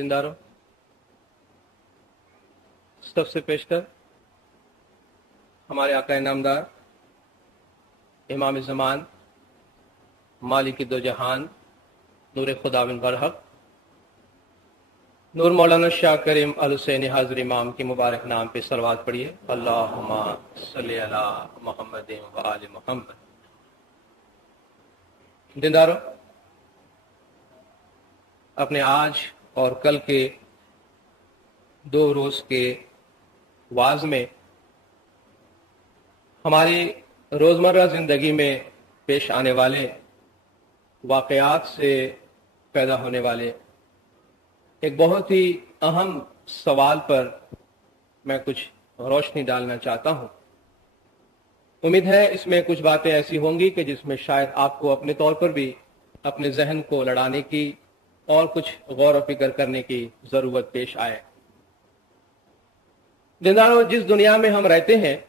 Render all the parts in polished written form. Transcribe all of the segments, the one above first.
जिंदारो सबसे पेशकर हमारे आका नामदार इमाम ज़मान मालिक दो जहान नूर खुदा बिन बरहक नूर मौलाना शाह करीम अल हुसैन हाजिर इमाम के मुबारक नाम पे सलवात पढ़िए। अल्लाहुम्मा सल्ली अला मुहम्मद व आले मुहम्मद। दिनदारों, अपने आज और कल के 2 रोज के वाज में हमारी रोजमर्रा जिंदगी में पेश आने वाले वाकयात से पैदा होने वाले एक बहुत ही अहम सवाल पर मैं कुछ रोशनी डालना चाहता हूं। उम्मीद है इसमें कुछ बातें ऐसी होंगी कि जिसमें शायद आपको अपने तौर पर भी अपने जहन को लड़ाने की और कुछ गौर व फिक्र करने की जरूरत पेश आए। दिनदारों, जिस दुनिया में हम रहते हैं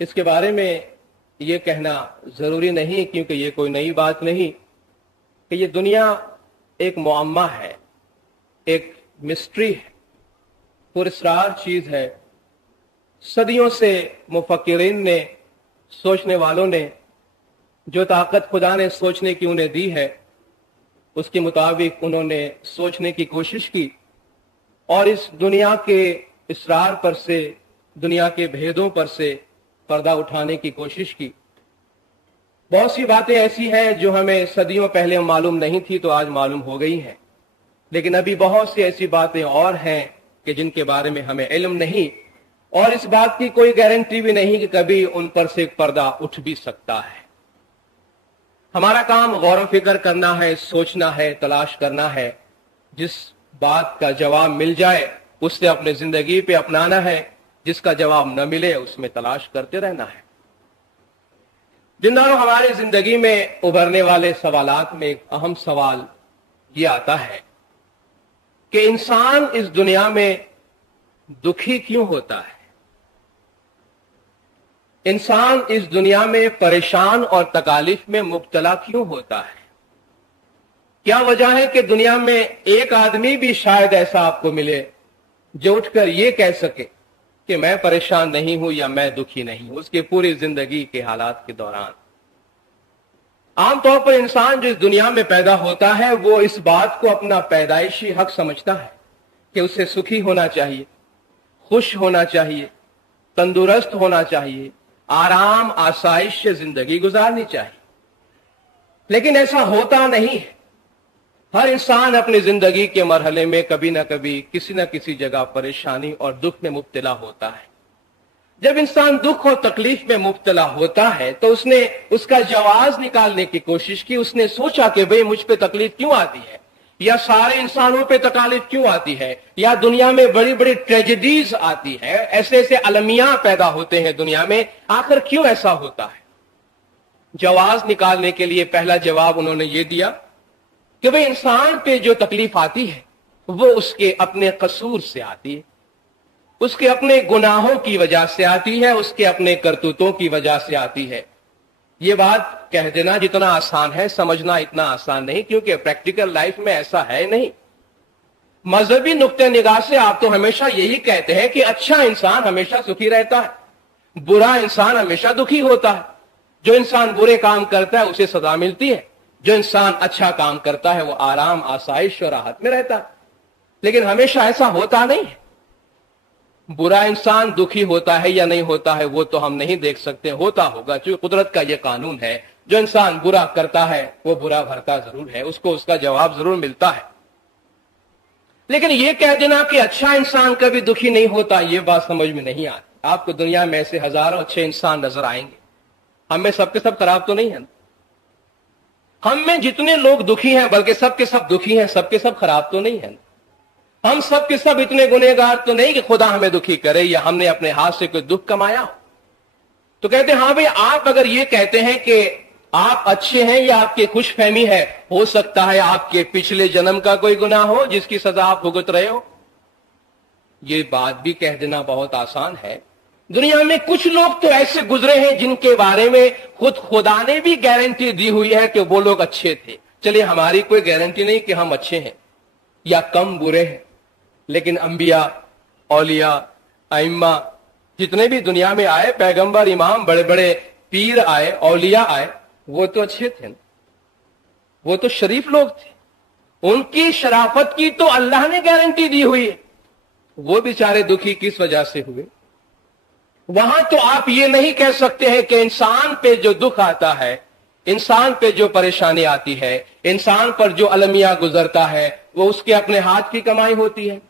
इसके बारे में ये कहना जरूरी नहीं, क्योंकि ये कोई नई बात नहीं कि ये दुनिया एक मुअम्मा है, एक मिस्ट्री है, पुरस्कार चीज है। सदियों से मुफक्किरीन ने, सोचने वालों ने जो ताकत खुदा ने सोचने की उन्हें दी है उसके मुताबिक उन्होंने सोचने की कोशिश की और इस दुनिया के इसरार पर से, दुनिया के भेदों पर से पर्दा उठाने की कोशिश की। बहुत सी बातें ऐसी हैं जो हमें सदियों पहले मालूम नहीं थी तो आज मालूम हो गई हैं, लेकिन अभी बहुत सी ऐसी बातें और हैं कि जिनके बारे में हमें इल्म नहीं और इस बात की कोई गारंटी भी नहीं कि कभी उन पर से एक पर्दा उठ भी सकता है। हमारा काम गौर व फिक्र करना है, सोचना है, तलाश करना है। जिस बात का जवाब मिल जाए उससे अपने जिंदगी पे अपनाना है, जिसका जवाब न मिले उसमें तलाश करते रहना है। जिंदारों, हमारी जिंदगी में उभरने वाले सवालात में एक अहम सवाल ये आता है कि इंसान इस दुनिया में दुखी क्यों होता है? इंसान इस दुनिया में परेशान और तकालीफ में मुब्तला क्यों होता है? क्या वजह है कि दुनिया में एक आदमी भी शायद ऐसा आपको मिले जो उठकर ये कह सके कि मैं परेशान नहीं हूं या मैं दुखी नहीं हूं उसकी पूरी जिंदगी के हालात के दौरान। आमतौर पर इंसान जो इस दुनिया में पैदा होता है वो इस बात को अपना पैदाइशी हक समझता है कि उसे सुखी होना चाहिए, खुश होना चाहिए, तंदुरुस्त होना चाहिए, आराम आसाइश से जिंदगी गुजारनी चाहिए। लेकिन ऐसा होता नहीं है। हर इंसान अपनी जिंदगी के मरहले में कभी ना कभी किसी न किसी जगह परेशानी और दुख में मुब्तला होता है। जब इंसान दुख और तकलीफ में मुब्तला होता है तो उसने उसका जवाब निकालने की कोशिश की। उसने सोचा कि भाई मुझ पे तकलीफ क्यों आती है, या सारे इंसानों पे तकलीफ क्यों आती है, या दुनिया में बड़ी बड़ी ट्रेजेडीज आती है, ऐसे ऐसे अलमिया पैदा होते हैं दुनिया में, आखिर क्यों ऐसा होता है? जवाब निकालने के लिए पहला जवाब उन्होंने ये दिया कि भाई इंसान पे जो तकलीफ आती है वो उसके अपने कसूर से आती है, उसके अपने गुनाहों की वजह से आती है, उसके अपने करतूतों की वजह से आती है। ये बात कह देना जितना आसान है समझना इतना आसान नहीं, क्योंकि प्रैक्टिकल लाइफ में ऐसा है नहीं। मजहबी नुक्ते निगाह से आप तो हमेशा यही कहते हैं कि अच्छा इंसान हमेशा सुखी रहता है, बुरा इंसान हमेशा दुखी होता है। जो इंसान बुरे काम करता है उसे सजा मिलती है, जो इंसान अच्छा काम करता है वो आराम आसाइश और राहत में रहता है। लेकिन हमेशा ऐसा होता नहीं है। बुरा इंसान दुखी होता है या नहीं होता है वो तो हम नहीं देख सकते, होता होगा क्योंकि कुदरत का ये कानून है। जो इंसान बुरा करता है वो बुरा भरता जरूर है, उसको उसका जवाब जरूर मिलता है। लेकिन ये कह देना कि अच्छा इंसान कभी दुखी नहीं होता, ये बात समझ में नहीं आती। आपको दुनिया में ऐसे हजारों अच्छे इंसान नजर आएंगे, हम में सबके सब खराब तो नहीं है। हम में जितने लोग दुखी हैं बल्कि सबके सब दुखी हैं, सबके सब खराब तो नहीं है। हम सब के सब इतने गुनहगार तो नहीं कि खुदा हमें दुखी करे या हमने अपने हाथ से कोई दुख कमाया हो। तो कहते हैं हाँ भाई, आप अगर ये कहते हैं कि आप अच्छे हैं या आपकी खुशफहमी है, हो सकता है आपके पिछले जन्म का कोई गुनाह हो जिसकी सजा आप भुगत रहे हो। ये बात भी कह देना बहुत आसान है। दुनिया में कुछ लोग तो ऐसे गुजरे हैं जिनके बारे में खुद खुदा ने भी गारंटी दी हुई है कि वो लोग अच्छे थे। चलिए, हमारी कोई गारंटी नहीं कि हम अच्छे हैं, या कम बुरे हैं, लेकिन अंबिया, औलिया, आइम्मा जितने भी दुनिया में आए, पैगंबर, इमाम, बड़े बड़े पीर आए, औलिया आए, वो तो अच्छे थे ना, वो तो शरीफ लोग थे, उनकी शराफत की तो अल्लाह ने गारंटी दी हुई है। वो बेचारे दुखी किस वजह से हुए? वहां तो आप ये नहीं कह सकते हैं कि इंसान पे जो दुख आता है, इंसान पे जो परेशानी आती है, इंसान पर जो अलमिया गुजरता है, वो उसके अपने हाथ की कमाई होती है।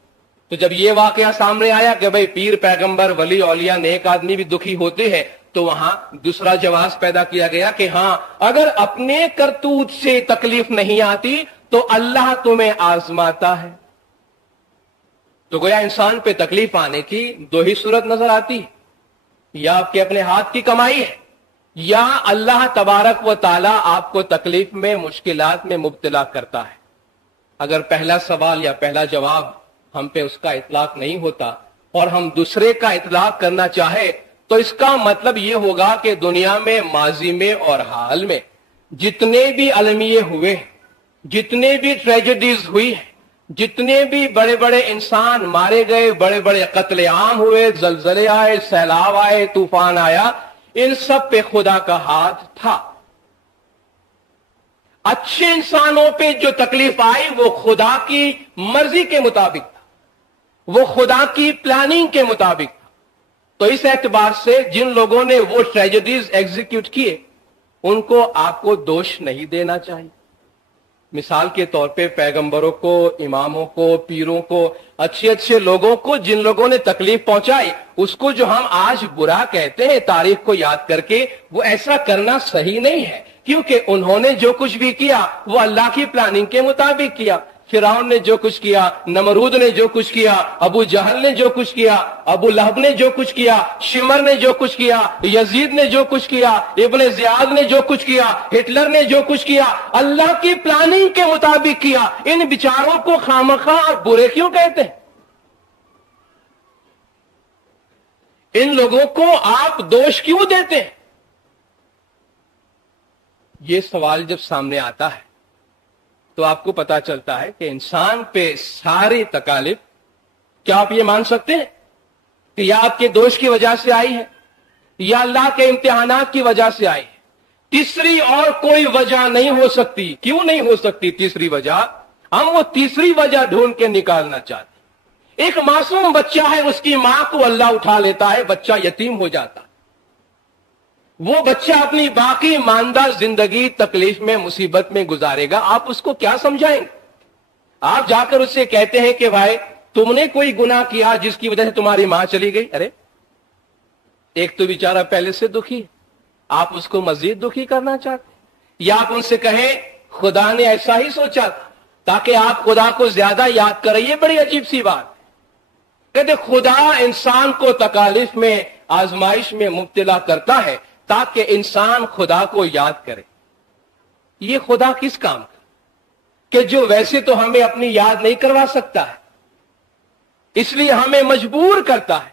तो जब ये वाकया सामने आया कि भाई पीर, पैगंबर, वली, औलिया, नेक आदमी भी दुखी होते हैं, तो वहां दूसरा जवाब पैदा किया गया कि हां, अगर अपने करतूत से तकलीफ नहीं आती तो अल्लाह तुम्हें आजमाता है। तो गोया इंसान पे तकलीफ आने की दो ही सूरत नजर आती है, या आपके अपने हाथ की कमाई है, या अल्लाह तबारक व ताला आपको तकलीफ में, मुश्किलात में मुब्तला करता है। अगर पहला सवाल या पहला जवाब हम पे उसका इतलाक नहीं होता और हम दूसरे का इतलाक करना चाहे, तो इसका मतलब यह होगा कि दुनिया में माजी में और हाल में जितने भी अलमिये हुए, जितने भी ट्रेजेडीज हुई, जितने भी बड़े बड़े इंसान मारे गए, बड़े बड़े कत्लेआम हुए, जलजले आए, सैलाब आए, तूफान आया, इन सब पे खुदा का हाथ था। अच्छे इंसानों पे जो तकलीफ आई वो खुदा की मर्जी के मुताबिक था, वो खुदा की प्लानिंग के मुताबिक था। तो इस एतबार से जिन लोगों ने वो ट्रेजेडीज एग्जीक्यूट किए, उनको आपको दोष नहीं देना चाहिए। मिसाल के तौर पे पैगंबरों को, इमामों को, पीरों को, अच्छे अच्छे लोगों को, जिन लोगों ने तकलीफ पहुंचाई, उसको जो हम आज बुरा कहते हैं तारीख को याद करके, वो ऐसा करना सही नहीं है, क्योंकि उन्होंने जो कुछ भी किया वो अल्लाह की प्लानिंग के मुताबिक किया। फिरौन ने जो कुछ किया, नमरूद ने जो कुछ किया, अबू जहल ने जो कुछ किया, अबू लहब ने जो कुछ किया, शिमर ने जो कुछ किया, यजीद ने जो कुछ किया, इब्ने ज़ियाद ने जो कुछ किया, हिटलर ने जो कुछ किया, अल्लाह की प्लानिंग के मुताबिक किया। इन बिचारों को खामखा और बुरे क्यों कहते हैं? इन लोगों को आप दोष क्यों देते हैं? ये सवाल जब सामने आता है तो आपको पता चलता है कि इंसान पे सारी तकालीफ, क्या आप ये मान सकते हैं कि या आपके दोष की वजह से आई है, या अल्लाह के इम्तिहानात की वजह से आई है? तीसरी और कोई वजह नहीं हो सकती। क्यों नहीं हो सकती तीसरी वजह? हम वो तीसरी वजह ढूंढ के निकालना चाहते। एक मासूम बच्चा है, उसकी मां को अल्लाह उठा लेता है, बच्चा यतीम हो जाता है। वो बच्चा अपनी बाकी मानदा जिंदगी तकलीफ में, मुसीबत में गुजारेगा। आप उसको क्या समझाएंगे? आप जाकर उससे कहते हैं कि भाई तुमने कोई गुनाह किया जिसकी वजह से तुम्हारी मां चली गई। अरे एक तो बेचारा पहले से दुखी, आप उसको मजीद दुखी करना चाहते। या आप उनसे कहें खुदा ने ऐसा ही सोचा था ताकि आप खुदा को ज्यादा याद करें। ये बड़ी अजीब सी बात है। कहते खुदा इंसान को तकालीफ में, आजमाइश में मुब्तला करता है ताकि इंसान खुदा को याद करे। ये खुदा किस काम का कि जो वैसे तो हमें अपनी याद नहीं करवा सकता है, इसलिए हमें मजबूर करता है,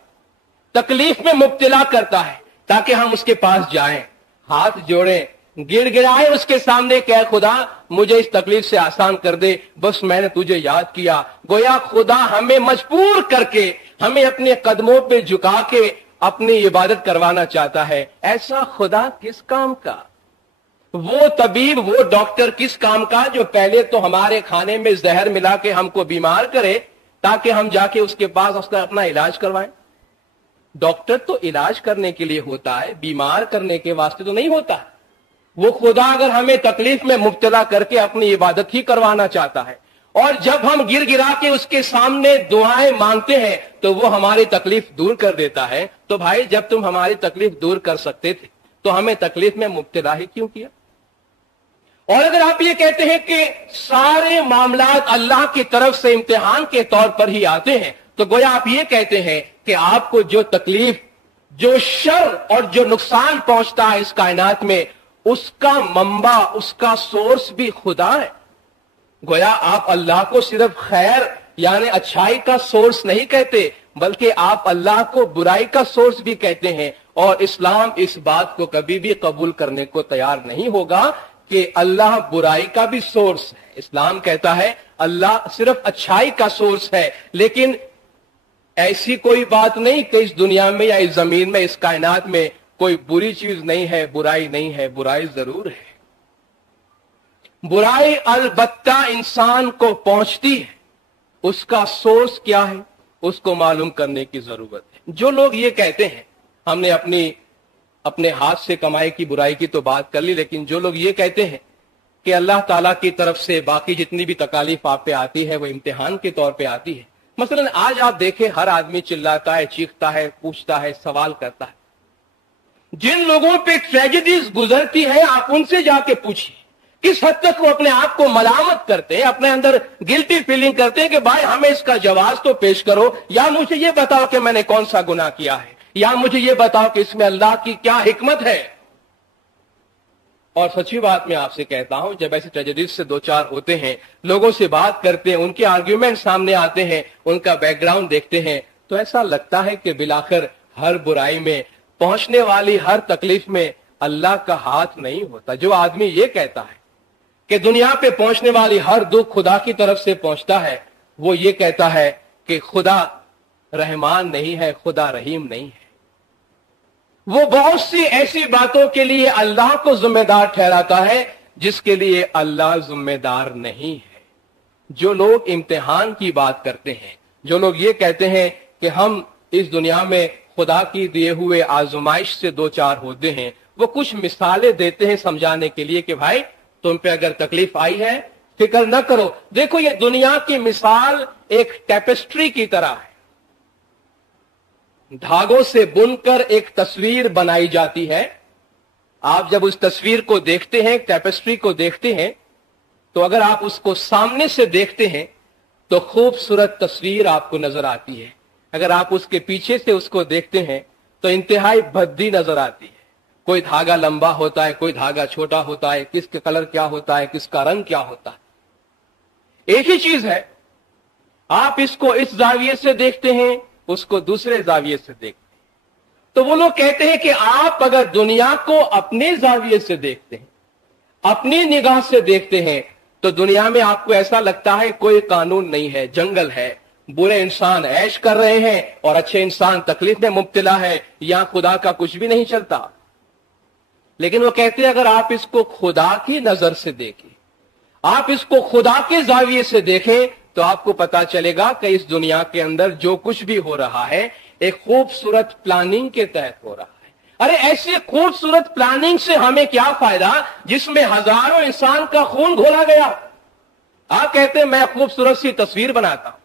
तकलीफ में मुब्तला करता है ताकि हम उसके पास जाएं, हाथ जोड़ें, गिड़गिड़ाए उसके सामने, कह खुदा मुझे इस तकलीफ से आसान कर दे, बस मैंने तुझे याद किया। गोया खुदा हमें मजबूर करके, हमें अपने कदमों पे झुका के अपनी इबादत करवाना चाहता है। ऐसा खुदा किस काम का? वो तबीब, वो डॉक्टर किस काम का जो पहले तो हमारे खाने में जहर मिला के हमको बीमार करे ताकि हम जाके उसके पास उसका अपना इलाज करवाएं? डॉक्टर तो इलाज करने के लिए होता है, बीमार करने के वास्ते तो नहीं होता। वो खुदा अगर हमें तकलीफ में मुब्तला करके अपनी इबादत ही करवाना चाहता है, और जब हम गिर गिरा के उसके सामने दुआएं मांगते हैं तो वो हमारी तकलीफ दूर कर देता है। तो भाई जब तुम हमारी तकलीफ दूर कर सकते थे तो हमें तकलीफ में मुब्तला ही क्यों किया? और अगर आप ये कहते हैं कि सारे मामलात अल्लाह की तरफ से इम्तिहान के तौर पर ही आते हैं, तो गोया आप ये कहते हैं कि आपको जो तकलीफ, जो शर और जो नुकसान पहुंचता है इस कायनात में, उसका मंबा, उसका सोर्स भी खुदा है। गोया आप अल्लाह को सिर्फ खैर यानी अच्छाई का सोर्स नहीं कहते, बल्कि आप अल्लाह को बुराई का सोर्स भी कहते हैं। और इस्लाम इस बात को कभी भी कबूल करने को तैयार नहीं होगा कि अल्लाह बुराई का भी सोर्स है। इस्लाम कहता है अल्लाह सिर्फ अच्छाई का सोर्स है, लेकिन ऐसी कोई बात नहीं कि इस दुनिया में या इस जमीन में, इस कायनात में कोई बुरी चीज नहीं है, बुराई नहीं है। बुराई जरूर है। बुराई अलबत्ता इंसान को पहुंचती है। उसका सोर्स क्या है उसको मालूम करने की जरूरत है। जो लोग ये कहते हैं, हमने अपने हाथ से कमाई की बुराई की तो बात कर ली, लेकिन जो लोग ये कहते हैं कि अल्लाह ताला की तरफ से बाकी जितनी भी तकालीफ आप पे आती है वो इम्तिहान के तौर पे आती है। मसलन आज आप देखें, हर आदमी चिल्लाता है, चीखता है, पूछता है, सवाल करता है। जिन लोगों पे ट्रेजेडीज गुजरती है आप उनसे जाके पूछिए किस हद तक वो अपने आप को मलामत करते हैं, अपने अंदर गिल्टी फीलिंग करते हैं कि भाई हमें इसका जवाब तो पेश करो, या मुझे ये बताओ कि मैंने कौन सा गुनाह किया है, या मुझे ये बताओ कि इसमें अल्लाह की क्या हिकमत है। और सच्ची बात मैं आपसे कहता हूं, जब ऐसी ट्रेजेडीज से दो चार होते हैं, लोगों से बात करते हैं, उनके आर्ग्यूमेंट सामने आते हैं, उनका बैकग्राउंड देखते हैं, तो ऐसा लगता है कि बिलाखिर हर बुराई में, पहुंचने वाली हर तकलीफ में अल्लाह का हाथ नहीं होता। जो आदमी ये कहता है कि दुनिया पे पहुंचने वाली हर दुख खुदा की तरफ से पहुंचता है, वो ये कहता है कि खुदा रहमान नहीं है, खुदा रहीम नहीं है। वो बहुत सी ऐसी बातों के लिए अल्लाह को जिम्मेदार ठहराता है जिसके लिए अल्लाह जिम्मेदार नहीं है। जो लोग इम्तिहान की बात करते हैं, जो लोग ये कहते हैं कि हम इस दुनिया में खुदा की दिए हुए आजमाइश से दो चार होते हैं, वो कुछ मिसालें देते हैं समझाने के लिए कि भाई तुम पे अगर तकलीफ आई है फिक्र न करो। देखो, ये दुनिया की मिसाल एक टेपेस्ट्री की तरह है। धागों से बुनकर एक तस्वीर बनाई जाती है। आप जब उस तस्वीर को देखते हैं, टेपेस्ट्री को देखते हैं, तो अगर आप उसको सामने से देखते हैं तो खूबसूरत तस्वीर आपको नजर आती है। अगर आप उसके पीछे से उसको देखते हैं तो इंतहाई भद्दी नजर आती है। कोई धागा लंबा होता है, कोई धागा छोटा होता है, किसका कलर क्या होता है, किसका रंग क्या होता है। एक ही चीज है, आप इसको इस जाविये से देखते हैं, उसको दूसरे जाविये से देखते हैं। तो वो लोग कहते हैं कि आप अगर दुनिया को अपने जाविये से देखते हैं, अपनी निगाह से देखते हैं, तो दुनिया में आपको ऐसा लगता है कोई कानून नहीं है, जंगल है, बुरे इंसान ऐश कर रहे हैं और अच्छे इंसान तकलीफ में मुब्तला है, यहां खुदा का कुछ भी नहीं चलता। लेकिन वो कहते हैं अगर आप इसको खुदा की नजर से देखें, आप इसको खुदा के जाविये से देखें, तो आपको पता चलेगा कि इस दुनिया के अंदर जो कुछ भी हो रहा है एक खूबसूरत प्लानिंग के तहत हो रहा है। अरे ऐसे खूबसूरत प्लानिंग से हमें क्या फायदा जिसमें हजारों इंसान का खून घोला गया। आप कहते हैं मैं खूबसूरत सी तस्वीर बनाता हूं।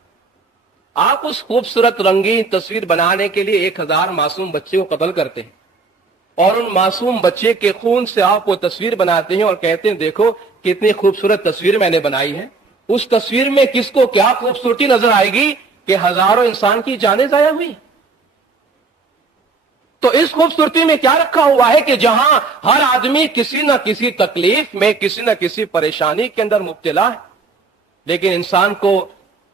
आप उस खूबसूरत रंगीन तस्वीर बनाने के लिए 1000 मासूम बच्चे को कत्ल करते हैं और उन मासूम बच्चे के खून से आप वो तस्वीर बनाते हैं और कहते हैं देखो कितनी खूबसूरत तस्वीर मैंने बनाई है। उस तस्वीर में किसको क्या खूबसूरती नजर आएगी कि हजारों इंसान की जानें जाया हुई। तो इस खूबसूरती में क्या रखा हुआ है कि जहां हर आदमी किसी न किसी तकलीफ में, किसी न किसी परेशानी के अंदर मुब्तला है, लेकिन इंसान को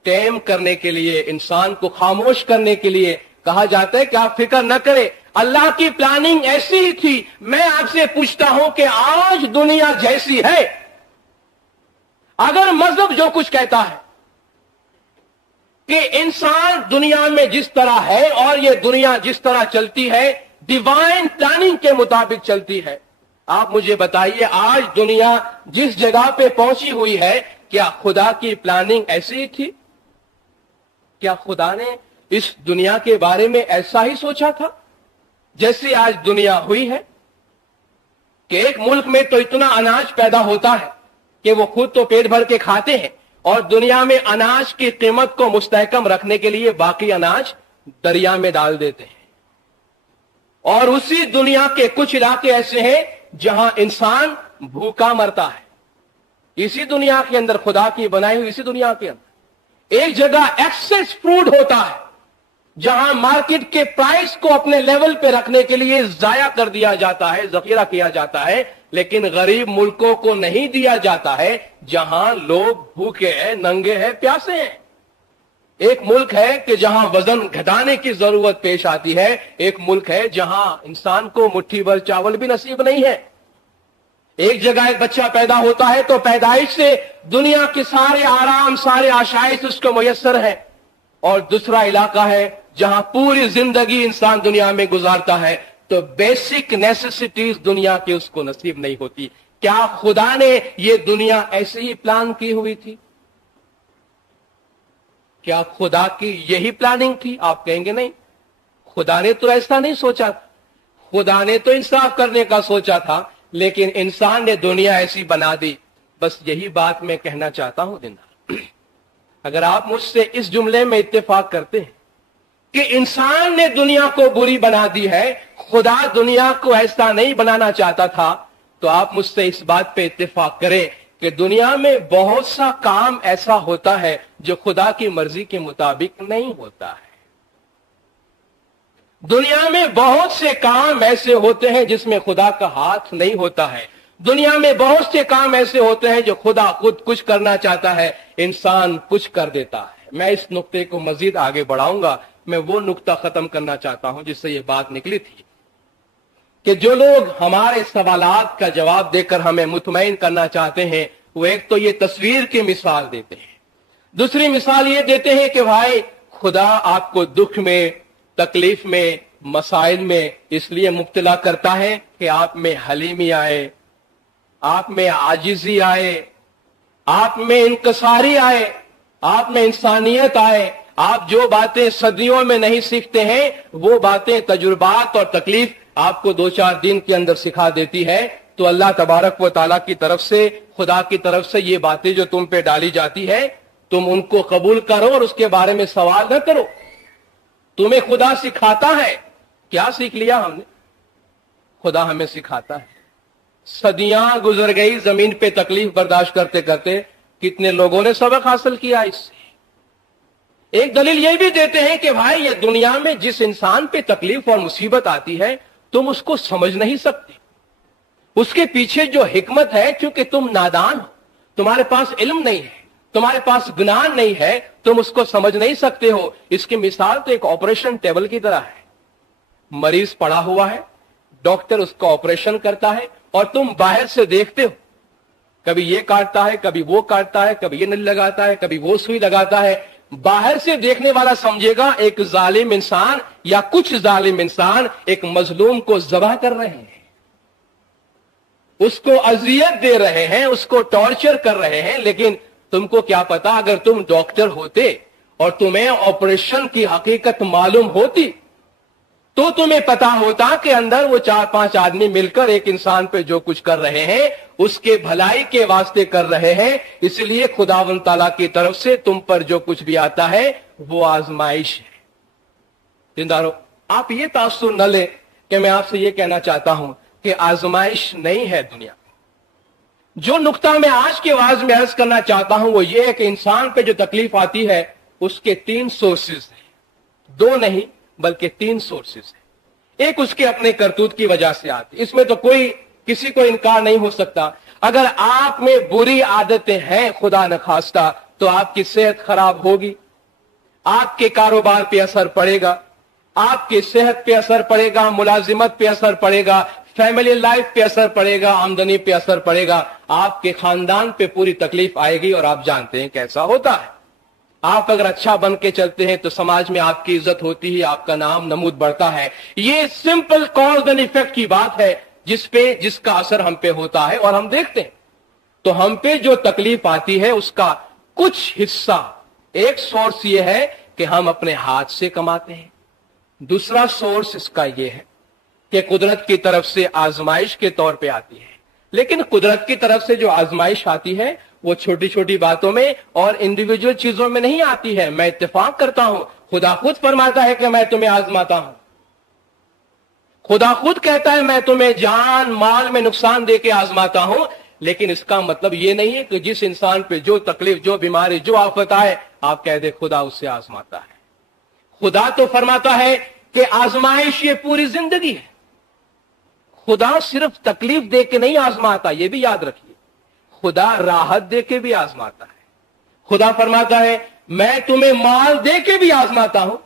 टेम करने के लिए, इंसान को खामोश करने के लिए कहा जाता है कि आप फिक्र न करें, अल्लाह की प्लानिंग ऐसी ही थी। मैं आपसे पूछता हूं कि आज दुनिया जैसी है, अगर मजहब जो कुछ कहता है कि इंसान दुनिया में जिस तरह है और ये दुनिया जिस तरह चलती है डिवाइन प्लानिंग के मुताबिक चलती है, आप मुझे बताइए आज दुनिया जिस जगह पे पहुंची हुई है, क्या खुदा की प्लानिंग ऐसी ही थी? क्या खुदा ने इस दुनिया के बारे में ऐसा ही सोचा था जैसे आज दुनिया हुई है कि एक मुल्क में तो इतना अनाज पैदा होता है कि वो खुद तो पेट भर के खाते हैं और दुनिया में अनाज की कीमत को मुस्तहकम रखने के लिए बाकी अनाज दरिया में डाल देते हैं। और उसी दुनिया के कुछ इलाके ऐसे हैं जहां इंसान भूखा मरता है। इसी दुनिया के अंदर, खुदा की बनाई हुई इसी दुनिया के अंदर एक जगह एक्सेस फूड होता है जहां मार्केट के प्राइस को अपने लेवल पे रखने के लिए जाया कर दिया जाता है, जखीरा किया जाता है, लेकिन गरीब मुल्कों को नहीं दिया जाता है जहां लोग भूखे हैं, नंगे हैं, प्यासे हैं। एक मुल्क है कि जहां वजन घटाने की जरूरत पेश आती है, एक मुल्क है जहां इंसान को मुट्ठी भर चावल भी नसीब नहीं है। एक जगह एक बच्चा पैदा होता है तो पैदाइश से दुनिया के सारे आराम, सारे आशाइश उसको मुयस्सर है, और दूसरा इलाका है जहां पूरी जिंदगी इंसान दुनिया में गुजारता है तो बेसिक नेसेसिटीज दुनिया की उसको नसीब नहीं होती। क्या खुदा ने ये दुनिया ऐसे ही प्लान की हुई थी? क्या खुदा की यही प्लानिंग थी? आप कहेंगे नहीं, खुदा ने तो ऐसा नहीं सोचा। खुदा ने तो इंसाफ करने का सोचा था, लेकिन इंसान ने दुनिया ऐसी बना दी। बस यही बात मैं कहना चाहता हूं दिनदार, अगर आप मुझसे इस जुमले में इत्तेफाक करते हैं कि इंसान ने दुनिया को बुरी बना दी है, खुदा दुनिया को ऐसा नहीं बनाना चाहता था, तो आप मुझसे इस बात पे इत्तेफाक करें कि दुनिया में बहुत सा काम ऐसा होता है जो खुदा की मर्जी के मुताबिक नहीं होता है। दुनिया में बहुत से काम ऐसे होते हैं जिसमें खुदा का हाथ नहीं होता है। दुनिया में बहुत से काम ऐसे होते हैं जो खुदा खुद कुछ करना चाहता है, इंसान कुछ कर देता है। मैं इस नुक्ते को मजीद आगे बढ़ाऊंगा। मैं वो नुक्ता खत्म करना चाहता हूं जिससे ये बात निकली थी कि जो लोग हमारे सवालात का जवाब देकर हमें मुतमईन करना चाहते हैं, वो एक तो ये तस्वीर की मिसाल देते हैं, दूसरी मिसाल ये देते हैं कि भाई खुदा आपको दुख में, तकलीफ में, मसाइल में इसलिए मुब्तला करता है कि आप में हलीमी आए, आप में आजिजी आए, आप में इनकसारी आए, आप में इंसानियत आए। आप जो बातें सदियों में नहीं सीखते हैं, वो बातें तजुर्बात और तकलीफ आपको 2-4 दिन के अंदर सिखा देती है। तो अल्लाह तबारक व तआला की तरफ से, खुदा की तरफ से ये बातें जो तुम पे डाली जाती है, तुम उनको कबूल करो और उसके बारे में सवाल न करो। तुम्हें खुदा सिखाता है। क्या सीख लिया हमने? खुदा हमें सिखाता है। सदियां गुजर गई जमीन पे तकलीफ बर्दाश्त करते करते, कितने लोगों ने सबक हासिल किया इससे। एक दलील यह भी देते हैं कि भाई ये दुनिया में जिस इंसान पे तकलीफ और मुसीबत आती है, तुम उसको समझ नहीं सकते। उसके पीछे जो हिकमत है, क्योंकि तुम नादान हो, तुम्हारे पास इल्म नहीं है, तुम्हारे पास ज्ञान नहीं है, तुम उसको समझ नहीं सकते हो। इसकी मिसाल तो एक ऑपरेशन टेबल की तरह है। मरीज पड़ा हुआ है, डॉक्टर उसका ऑपरेशन करता है और तुम बाहर से देखते हो, कभी ये काटता है, कभी वो काटता है, कभी ये नली लगाता है, कभी वो सुई लगाता है। बाहर से देखने वाला समझेगा एक जालिम इंसान या कुछ जालिम इंसान एक मजलूम को ज़बह कर रहे हैं, उसको अजियत दे रहे हैं, उसको टॉर्चर कर रहे हैं। लेकिन तुमको क्या पता, अगर तुम डॉक्टर होते और तुम्हें ऑपरेशन की हकीकत मालूम होती तो तुम्हें पता होता कि अंदर वो 4-5 आदमी मिलकर एक इंसान पे जो कुछ कर रहे हैं उसके भलाई के वास्ते कर रहे हैं। इसलिए खुदावंद ताला की तरफ से तुम पर जो कुछ भी आता है वो आजमाइश है। जिंदारो, आप ये तासुर न ले कि मैं आपसे ये कहना चाहता हूं कि आजमाइश नहीं है दुनिया। जो नुक्ता मैं आज की आवाज में अर्ज करना चाहता हूं वो ये है कि इंसान पे जो तकलीफ आती है उसके 3 सोर्सेज हैं। 2 नहीं बल्कि 3 सोर्सेज है। एक उसके अपने करतूत की वजह से आती, इसमें तो कोई किसी को इनकार नहीं हो सकता। अगर आप में बुरी आदतें हैं खुदा न खास्ता, तो आपकी सेहत खराब होगी, आपके कारोबार पे असर पड़ेगा, आपकी सेहत पे असर पड़ेगा, मुलाजिमत पे असर पड़ेगा, फैमिली लाइफ पे असर पड़ेगा, आमदनी पे असर पड़ेगा, आपके खानदान पे पूरी तकलीफ आएगी। और आप जानते हैं कैसा होता है। आप अगर अच्छा बन के चलते हैं तो समाज में आपकी इज्जत होती है, आपका नाम नमूद बढ़ता है। ये सिंपल कॉज एंड इफेक्ट की बात है जिसका असर हम पे होता है और हम देखते हैं। तो हम पे जो तकलीफ आती है उसका कुछ हिस्सा, एक सोर्स ये है कि हम अपने हाथ से कमाते हैं, दूसरा सोर्स इसका ये है कि कुदरत की तरफ से आजमाइश के तौर पे आती है। लेकिन कुदरत की तरफ से जो आजमाइश आती है वो छोटी छोटी बातों में और इंडिविजुअल चीजों में नहीं आती है। मैं इत्तेफाक करता हूं, खुदा खुद फरमाता है कि मैं तुम्हें आजमाता हूं। खुदा खुद कहता है मैं तुम्हें जान माल में नुकसान दे के आजमाता हूं। लेकिन इसका मतलब यह नहीं है कि जिस इंसान पे जो तकलीफ, जो बीमारी, जो आफत आए आप कह दे खुदा उससे आजमाता है। खुदा तो फरमाता है कि आजमाइश ये पूरी जिंदगी है। खुदा सिर्फ तकलीफ दे के नहीं आजमाता, यह भी याद रखिए, खुदा राहत दे के भी आजमाता है। खुदा फरमाता है मैं तुम्हें माल दे के भी आजमाता हूं,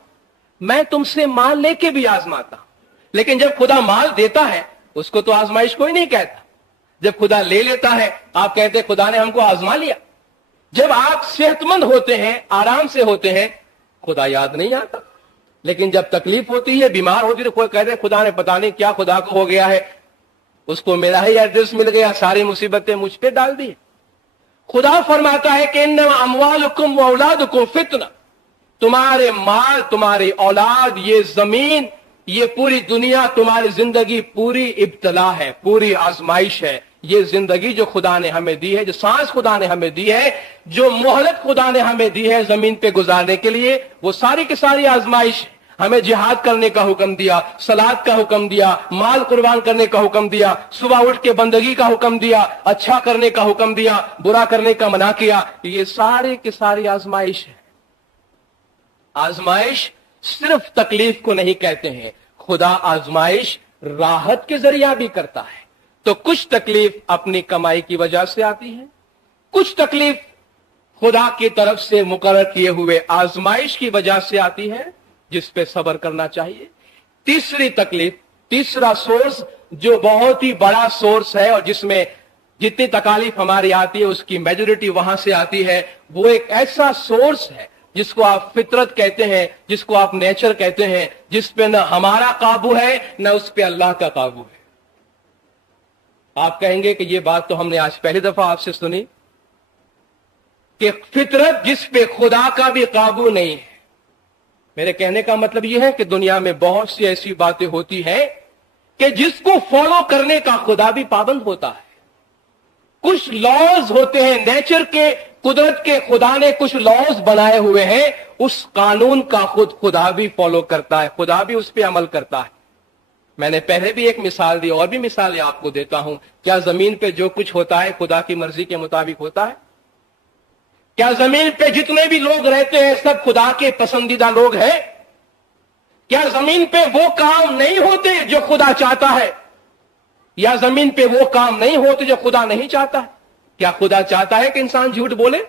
मैं तुमसे माल लेके भी आजमाता हूं। लेकिन जब खुदा माल देता है उसको तो आजमाइश कोई नहीं कहता। जब खुदा ले लेता है आप कहते हैं खुदा ने हमको आजमा लिया। जब आप सेहतमंद होते हैं, आराम से होते हैं, खुदा याद नहीं आता। लेकिन जब तकलीफ होती है, बीमार होती है, तो कोई कहते हैं खुदा ने पता नहीं क्या खुदा को हो गया है, उसको मेरा ही एड्रेस मिल गया, सारी मुसीबतें मुझ पे डाल दी। खुदा फरमाता है कि इन्नमा अमवालुकुम व औलादुकुम फितना, तुम्हारे माल, तुम्हारी औलाद, ये जमीन, ये पूरी दुनिया, तुम्हारी जिंदगी पूरी इब्तला है, पूरी आजमाइश है। ये जिंदगी जो खुदा ने हमें दी है, जो सांस खुदा ने हमें दी है, जो मोहलत खुदा ने हमें दी है जमीन पे गुजारने के लिए, वो सारी की सारी आजमाइश है। हमें जिहाद करने का हुक्म दिया, सलात का हुक्म दिया, माल कुर्बान करने का हुक्म दिया, सुबह उठ के बंदगी का हुक्म दिया, अच्छा करने का हुक्म दिया, बुरा करने का मना किया। ये सारी की सारी आजमाइश है। आजमाइश सिर्फ तकलीफ को नहीं कहते हैं, खुदा आजमाइश राहत के जरिया भी करता है। तो कुछ तकलीफ अपनी कमाई की वजह से आती है, कुछ तकलीफ खुदा की तरफ से मुकर्रर किए हुए आजमाइश की वजह से आती है, जिस पे सब्र करना चाहिए। तीसरी तकलीफ, तीसरा सोर्स जो बहुत ही बड़ा सोर्स है और जिसमें जितनी तकालीफ हमारी आती है उसकी मेजॉरिटी वहां से आती है, वो एक ऐसा सोर्स है जिसको आप फितरत कहते हैं, जिसको आप नेचर कहते हैं, जिस पे न हमारा काबू है न उस पे अल्लाह का काबू है। आप कहेंगे कि ये बात तो हमने आज पहली दफा आपसे सुनी कि फितरत जिस पे खुदा का भी काबू नहीं है। मेरे कहने का मतलब यह है कि दुनिया में बहुत सी ऐसी बातें होती हैं कि जिसको फॉलो करने का खुदा भी पाबंद होता है। कुछ लॉज होते हैं नेचर के, कुदरत के, खुदा ने कुछ लॉज बनाए हुए हैं, उस कानून का खुदा भी फॉलो करता है, खुदा भी उस पर अमल करता है। मैंने पहले भी एक मिसाल दी, और भी मिसालें आपको देता हूं। क्या जमीन पे जो कुछ होता है खुदा की मर्जी के मुताबिक होता है? क्या जमीन पे जितने भी लोग रहते हैं सब खुदा के पसंदीदा लोग हैं? क्या जमीन पे वो काम नहीं होते जो खुदा चाहता है, या जमीन पे वो काम नहीं होते जो खुदा नहीं चाहता है? क्या खुदा चाहता है कि इंसान झूठ बोले?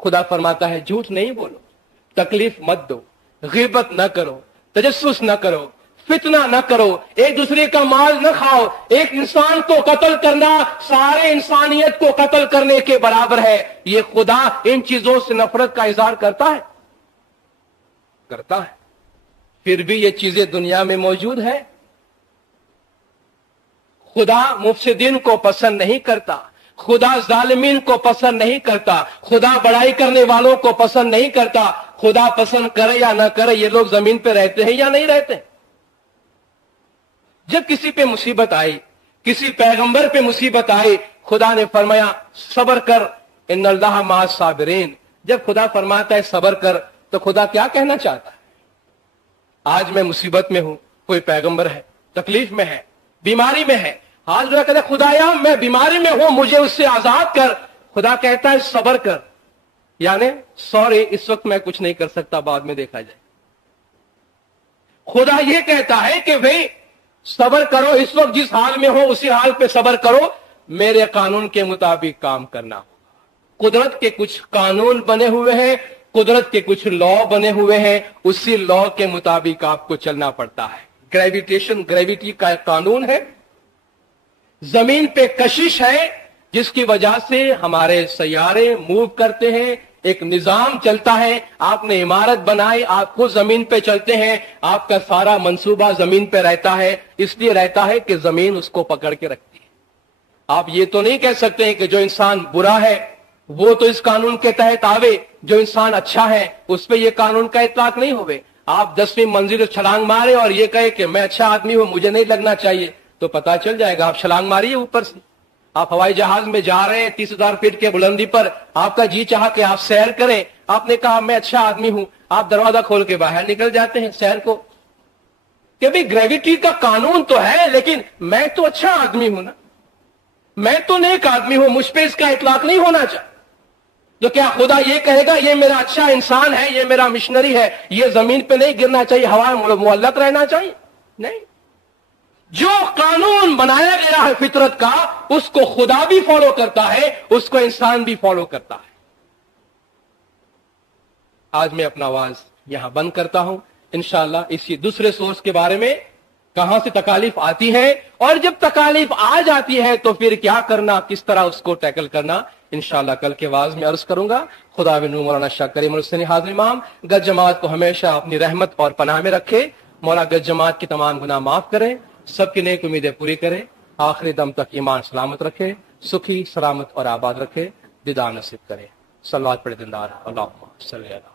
खुदा फरमाता है झूठ नहीं बोलो, तकलीफ मत दो, गिबत न करो, तजस्सुस न करो, फितना न करो, एक दूसरे का माल न खाओ। एक इंसान को कत्ल करना सारे इंसानियत को कत्ल करने के बराबर है। ये खुदा इन चीजों से नफरत का इजहार करता है, करता है, फिर भी ये चीजें दुनिया में मौजूद है। खुदा मुफसिदीन को पसंद नहीं करता, खुदा जालिमीन को पसंद नहीं करता, खुदा बड़ाई करने वालों को पसंद नहीं करता। खुदा पसंद करे या ना करे, ये लोग जमीन पे रहते हैं या नहीं रहते। जब किसी पे मुसीबत आई, किसी पैगंबर पे मुसीबत आई, खुदा ने फरमाया सब्र कर, इन्नल्लाह माअस साबिरीन। जब खुदा फरमाता है सब्र कर, तो खुदा क्या कहना चाहता है? आज मैं मुसीबत में हूं, कोई पैगंबर है तकलीफ में है, बीमारी में है, हाथ जो कहते खुदाया मैं बीमारी में हूं, मुझे उससे आजाद कर। खुदा कहता है सब्र कर, यानी सॉरी इस वक्त मैं कुछ नहीं कर सकता, बाद में देखा जाए। खुदा यह कहता है कि भाई सब्र करो, इस वक्त जिस हाल में हो उसी हाल पे सब्र करो, मेरे कानून के मुताबिक काम करना होगा। कुदरत के कुछ कानून बने हुए हैं, कुदरत के कुछ लॉ बने हुए हैं, उसी लॉ के मुताबिक आपको चलना पड़ता है। ग्रेविटेशन, ग्रेविटी का कानून है, जमीन पे कशिश है जिसकी वजह से हमारे सैयारे मूव करते हैं, एक निजाम चलता है। आपने इमारत बनाई, आप खुद जमीन पे चलते हैं, आपका सारा मंसूबा जमीन पे रहता है, इसलिए रहता है कि जमीन उसको पकड़ के रखती है। आप ये तो नहीं कह सकते हैं कि जो इंसान बुरा है वो तो इस कानून के तहत आवे, जो इंसान अच्छा है उस पर यह कानून का इतलाक नहीं होवे। आप 10वीं मंजिल छलांग मारे और ये कहे कि मैं अच्छा आदमी हूं, मुझे नहीं लगना चाहिए, तो पता चल जाएगा। आप छलांग मारिए ऊपर से, आप हवाई जहाज में जा रहे हैं 30,000 फीट के बुलंदी पर, आपका जी चाहा कि आप सैर करें, आपने कहा मैं अच्छा आदमी हूं, आप दरवाजा खोल के बाहर निकल जाते हैं सैर को, कि भाई ग्रेविटी का कानून तो है लेकिन मैं तो अच्छा आदमी हूं ना, मैं तो नेक आदमी हूं, मुझ पर इसका इतलाक नहीं होना चाहिए। तो क्या खुदा ये कहेगा ये मेरा अच्छा इंसान है, ये मेरा मिशनरी है, ये जमीन पे नहीं गिरना चाहिए, हवा में मुअल्लक रहना चाहिए? नहीं। जो कानून बनाया गया है फितरत का, उसको खुदा भी फॉलो करता है, उसको इंसान भी फॉलो करता है। आज मैं अपना आवाज यहां बंद करता हूं। इंशाअल्लाह इसी दूसरे सोर्स के बारे में کہاں سے تکالیف آتی ہے اور جب تکالیف آ جاتی ہے تو پھر کیا کرنا, کس طرح اس کو ٹیکل کرنا, انشاءاللہ کل کے واعظ میں عرض کروں گا. خدا بن مولانا شاہ کریم الحسینی حاضر امام گج جماعت کو ہمیشہ اپنی رحمت اور پناہ میں رکھے. مولا گج جماعت کی تمام گناہ معاف کرے, سب کی نیک امیدیں پوری کرے, آخری دم تک ایمان سلامت رکھے, سکھی سلامت اور آباد رکھے, دیدار نصیب کرے. صلوات پڑھے دلدار. اللہم صلی اللہ.